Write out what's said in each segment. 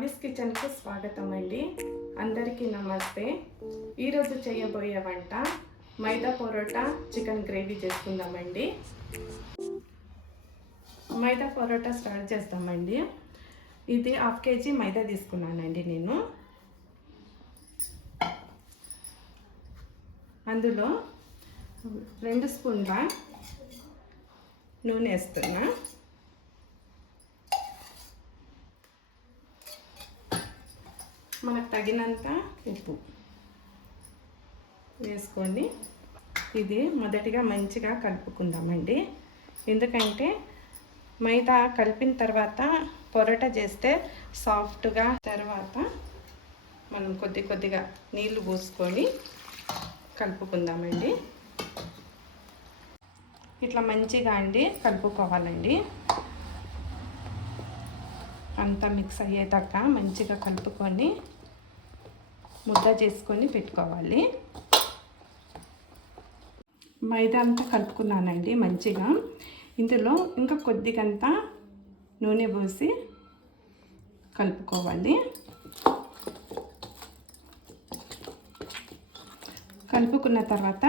Mavis కిచెన్కి స్వాగతం అండి. అందరికీ నమస్తే. ఈరోజు చేయబోయే వంట మైదా పరోటా చికెన్ గ్రేవీ చేసుకుందామండి. మైదా పరోటా స్టార్ట్ చేస్తామండి. ఇది 1/2 kg మైదా తీసుకున్నానండి నేను. అందులో 2 స్పూన్ల నూనె వేస్తున్నా. మనకు తగినంత ఉప్పు వేసుకోండి. ఇది మొదటిగా మంచిగా కలుపుకుందామండి. ఎందుకంటే మైదా కలిపిన తర్వాత పొరోటా చేస్తే సాఫ్ట్గా, తర్వాత మనం కొద్దిగా నీళ్లు పోసుకొని కలుపుకుందామండి. ఇట్లా మంచిగా కలుపుకోవాలండి. అంతా మిక్స్ అయ్యేదాకా మంచిగా కలుపుకొని ముద్ద చేసుకొని పెట్టుకోవాలి. మైదా అంతా కలుపుకున్నానండి మంచిగా. ఇందులో ఇంకా కొద్దిగంత నూనె పోసి కలుపుకోవాలి. కలుపుకున్న తర్వాత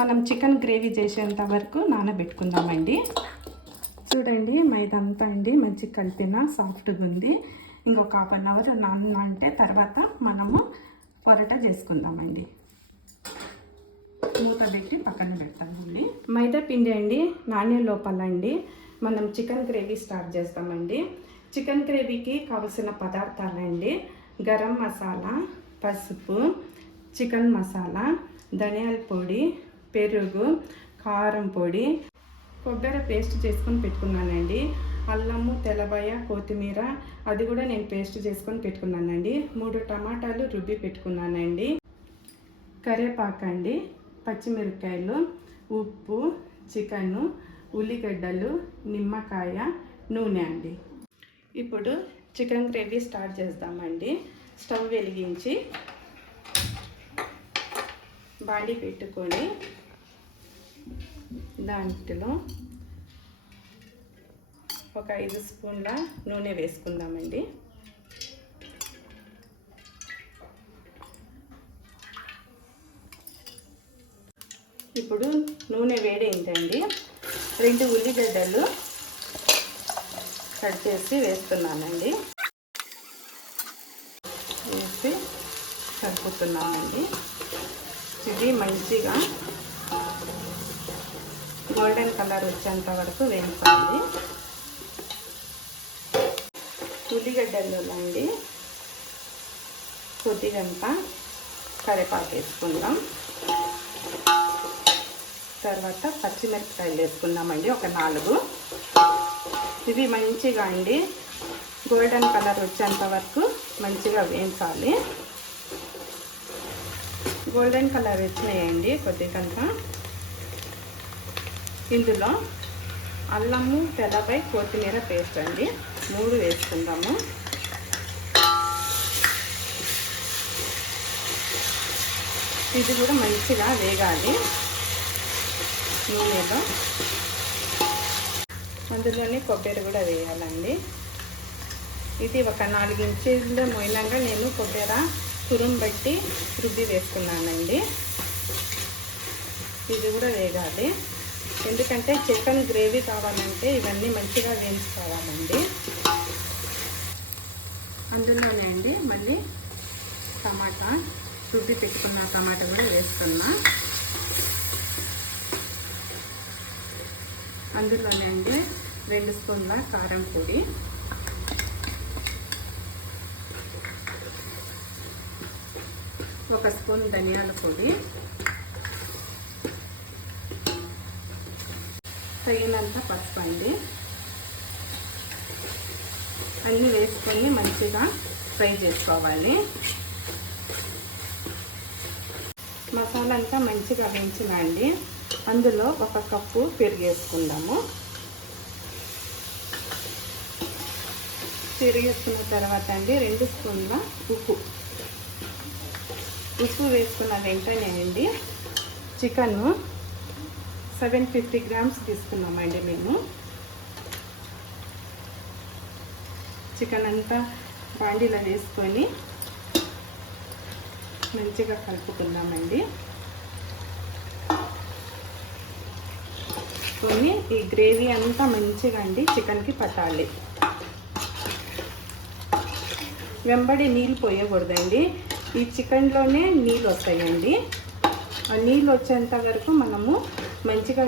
మనం చికెన్ గ్రేవీ చేసేంత వరకు నానబెట్టుకుందామండి. చూడండి, మైదా అంతా మంచిగా కలిపిన సాఫ్ట్గా ఉంది. ఇంకొక 1/2 అవర్ నానంటే తర్వాత మనము పరోటా చేసుకుందామండి. మూత పెట్టి పక్కన పెట్టాలండి. మైదా పిండి నానే లోపల మనం చికెన్ గ్రేవీ స్టార్ట్ చేస్తామండి. చికెన్ గ్రేవీకి కావలసిన పదార్థాలండి: గరం మసాలా, పసుపు, చికెన్ మసాలా, ధనియాల పొడి, పెరుగు, కారం పొడి, కొబ్బరి పేస్ట్ చేసుకొని పెట్టుకున్నానండి. అల్లము, తెల్లబాయ, కొత్తిమీర అది కూడా నేను పేస్ట్ చేసుకొని పెట్టుకున్నానండి. 3 టమాటాలు రుబ్బి పెట్టుకున్నానండి. కరివేపాకు, పచ్చిమిరపకాయలు, ఉప్పు, చికెను, ఉల్లిగడ్డలు, నిమ్మకాయ, నూనె అండి. ఇప్పుడు చికెన్ గ్రేవీ స్టార్ట్ చేద్దామండి. స్టవ్ వెలిగించి బాండి పెట్టుకొని దాంట్లో ఒక 5 స్పూన్ల నూనె వేసుకుందామండి. ఇప్పుడు నూనె వేడైందండి. 2 ఉల్లిగడ్డలు కట్ చేసి వేస్తున్నానండి. వేసి కలుపుతున్నామండి. ఇది మంచిగా గోల్డెన్ కలర్ వచ్చేంత వరకు వేయించాలి. ఉల్లిగడ్డల్లో కొద్దిగంత కరివేపాకు వేసుకుందాం. తర్వాత పచ్చిమిరపకాయలు వేసుకుందామండి, ఒక 4. ఇవి మంచిగా గోల్డెన్ కలర్ వచ్చేంత వరకు మంచిగా వేయించాలి. గోల్డెన్ కలర్ వచ్చినాయండి కొద్దిగంత. ఇందులో అల్లము, తెల్లపై, కొత్తిమీర పేస్ట్ 3 వేసుకుందాము. ఇది కూడా మంచిగా వేగాలి నూనెలో. అందులోనే కొబ్బరి కూడా వేయాలండి. ఇది ఒక 4 ఇంచుల మొయినంగా నేను కొబ్బరి తురుము బట్టి రుబ్బి వేసుకున్నానండి. ఇది కూడా వేగాలి. ఎందుకంటే చికెన్ గ్రేవీ కావాలంటే ఇవన్నీ మంచిగా వేయించుకోవాలండి. అందులోనే మళ్ళీ టమాటా, రుబ్బి పెట్టుకున్న టమాటా కూడా వేస్తున్నా. అందులోనే 2 స్పూన్ల కారం పొడి, 1 స్పూన్ ధనియాల పొడి, తగినంత పసుపు అన్నీ వేసుకొని మంచిగా ఫ్రై చేసుకోవాలి. మసాలా అంతా మంచిగా వేయించినండి. అందులో 1 కప్పు పెరుగు వేసుకుందాము. పెరుగు వేసుకున్న తర్వాత 2 స్పూన్ల ఉప్పు వేసుకున్న వెంటనే చికెన్ 750 గ్రామ్స్ తీసుకున్నామండి మేము. చికెన్ అంతా బాండీలో వేసుకొని మంచిగా కలుపుకుందామండి. ఈ గ్రేవీ అంతా మంచిగా అండి చికెన్కి పట్టాలి. వెంబడి నీళ్ళు పోయకూడదండి. ఈ చికెన్లోనే నీళ్ళు వస్తాయండి. ఆ నీళ్ళు వచ్చేంత వరకు మనము మంచిగా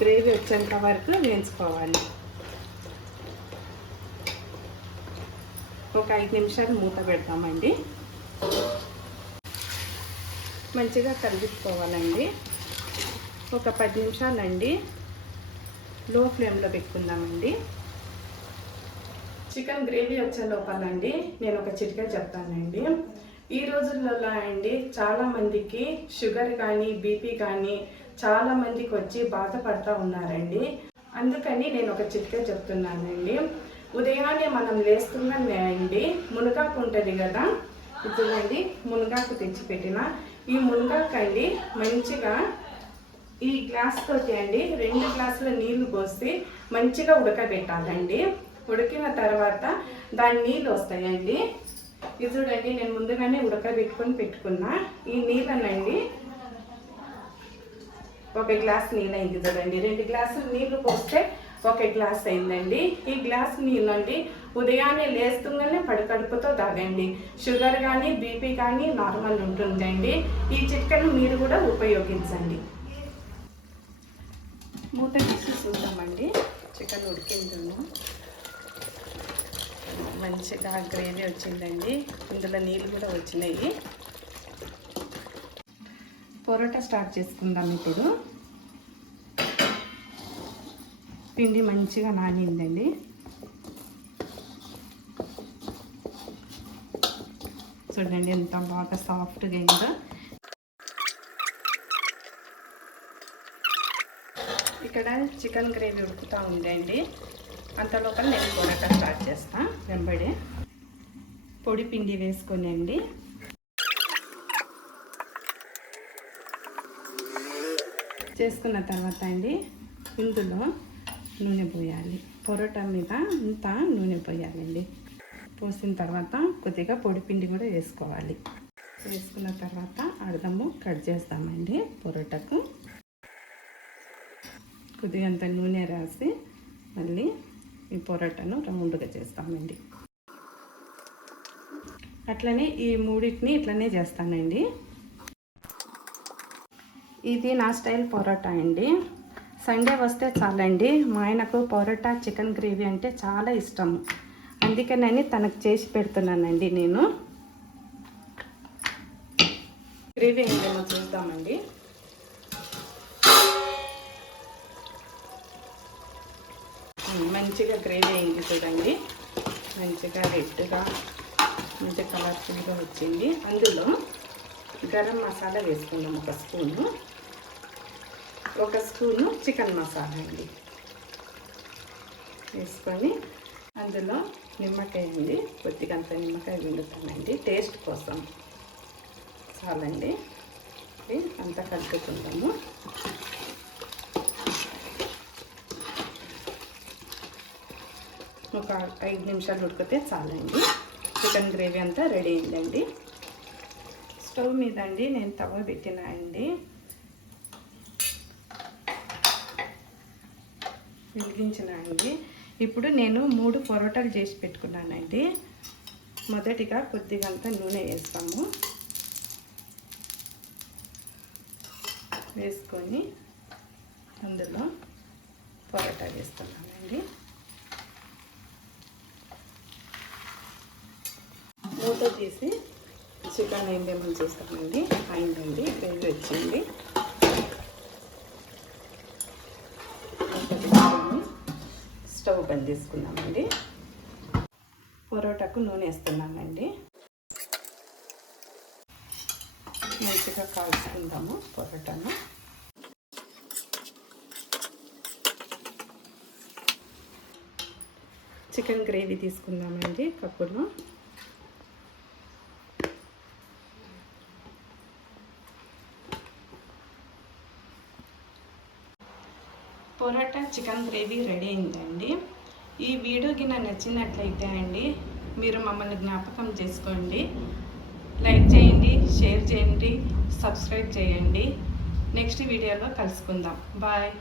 గ్రేవీ వచ్చేంత వరకు వేయించుకోవాలి. ఒక 5 నిమిషాలు మూత పెడతామండి. మంచిగా కలుపుకోవాలండి. ఒక 10 నిమిషాలండి లో ఫ్లేమ్లో పెట్టుకుందామండి. చికెన్ గ్రేవీ వచ్చే లోపలండి నేను ఒక చిట్కా చెప్తానండి. ఈ రోజులలో అండి చాలామందికి షుగర్ కానీ బీపీ కానీ చాలామందికి వచ్చి బాధపడుతూ ఉన్నారండి. అందుకని నేను ఒక చిట్కా చెప్తున్నానండి. ఉదయాన్నే మనం లేస్తున్నానే అండి మునగాకు ఉంటుంది కదా, చూడండి మునగాకు తెచ్చిపెట్టిన ఈ మునగాకు అండి మంచిగా ఈ గ్లాస్ తోటి అండి 2 గ్లాసుల నీళ్లు పోసి మంచిగా ఉడకబెట్టాలండి. ఉడికిన తర్వాత దాని నీళ్ళు వస్తాయండి. ఇది చూడండి నేను ముందుగానే ఉడకబెట్టుకొని పెట్టుకున్నా. ఈ నీళ్ళనండి ఒక గ్లాస్ నీళ్ళు అయింది చూడండి. 2 గ్లాసులు నీళ్లు పోస్తే 1 గ్లాస్ అయిందండి. ఈ గ్లాస్ నీళ్ళండి ఉదయాన్నే లేస్తుందనే కడుపుతో తాగండి. షుగర్ కానీ బీపీ కానీ నార్మల్ ఉంటుందండి. ఈ చిట్కాను మీరు కూడా ఉపయోగించండి. మూత తీసి చూద్దామండి. చికెన్ ఉడికించుందా, మంచిగా గ్రేవీ వచ్చిందండి. ఇందులో నీళ్ళు కూడా వచ్చినాయి. పొరోటా స్టార్ట్ చేసుకుందాం. ఇప్పుడు పిండి మంచిగా నానిందండి. చూడండి ఎంత బాగా సాఫ్ట్గా అయిందో. ఇక్కడ చికెన్ గ్రేవీ ఉడుకుతూ ఉందండి. అంత లోపల నేను పొరోటా స్టార్ట్ చేస్తాను. వెంబడే పొడి పిండి వేసుకొని అండి చేసుకున్న తర్వాత అండి ఇందులో నూనె పోయాలి. పొరోటా మీద అంతా నూనె పోయాలండి. పోసిన తర్వాత కొద్దిగా పొడి పిండి కూడా వేసుకోవాలి. వేసుకున్న తర్వాత అర్ధము కట్ చేస్తామండి. పొరోటాకు కొద్దిగా అంత నూనె రాసి మళ్ళీ ఈ పొరోటాను రౌండ్గా చేస్తామండి. అట్లనే ఈ మూడింటిని ఇట్లనే చేస్తానండి. ఇది నా స్టైల్ పొరోటా అండి. సండే వస్తే చాలండి మా ఆయనకు పొరోటా చికెన్ గ్రేవీ అంటే చాలా ఇష్టం. అందుకని తనకు చేసి పెడుతున్నానండి నేను. గ్రేవీ ఏంటేమో చూద్దామండి. మంచిగా గ్రేవీ అయింది చూడండి. మంచిగా రెడ్గా మంచిగా కలర్ఫుల్గా వచ్చింది. అందులో గరం మసాలా వేసుకుందాం. 1 స్పూను, 1 స్పూను చికెన్ మసాలా అండి వేసుకొని అందులో నిమ్మకాయ అండి కొద్దిగా అంత నిమ్మకాయ పిండుతానండి టేస్ట్ కోసం. చాలండి. అంతా కలుపుకుందాము. ఒక 5 నిమిషాలు ఉడికితే చాలండి. చికెన్ గ్రేవీ అంతా రెడీ అయిందండి. స్టవ్ మీద అండి నేను తవ పెట్టినా అండి. వెలిగించిన అండి. ఇప్పుడు నేను 3 పొరోటాలు చేసి పెట్టుకున్నానండి. మొదటిగా కొద్దిగా అంతా నూనె వేస్తాము. వేసుకొని అందులో పొరోటా వేస్తున్నానండి. మూత తీసి చికెన్ అయిందేమో చూస్తామండి. అయిందండి, గ్రేవీ వచ్చింది. స్టవ్ బంద్ చేసుకున్నామండి. పొరోటాకు నూనె వేస్తున్నామండి. మంచిగా కాల్చుకుందాము పొరోటాను. చికెన్ గ్రేవీ తీసుకుందామండి కప్పులో. పొరోటా చికెన్ గ్రేవీ రెడీ అయిందండి. ఈ వీడియో గిన నచ్చినట్లయితే అండి మీరు మమ్మల్ని జ్ఞాపకం చేసుకోండి. లైక్ చేయండి, షేర్ చేయండి, సబ్స్క్రైబ్ చేయండి. నెక్స్ట్ వీడియోలో కలుసుకుందాం. బాయ్.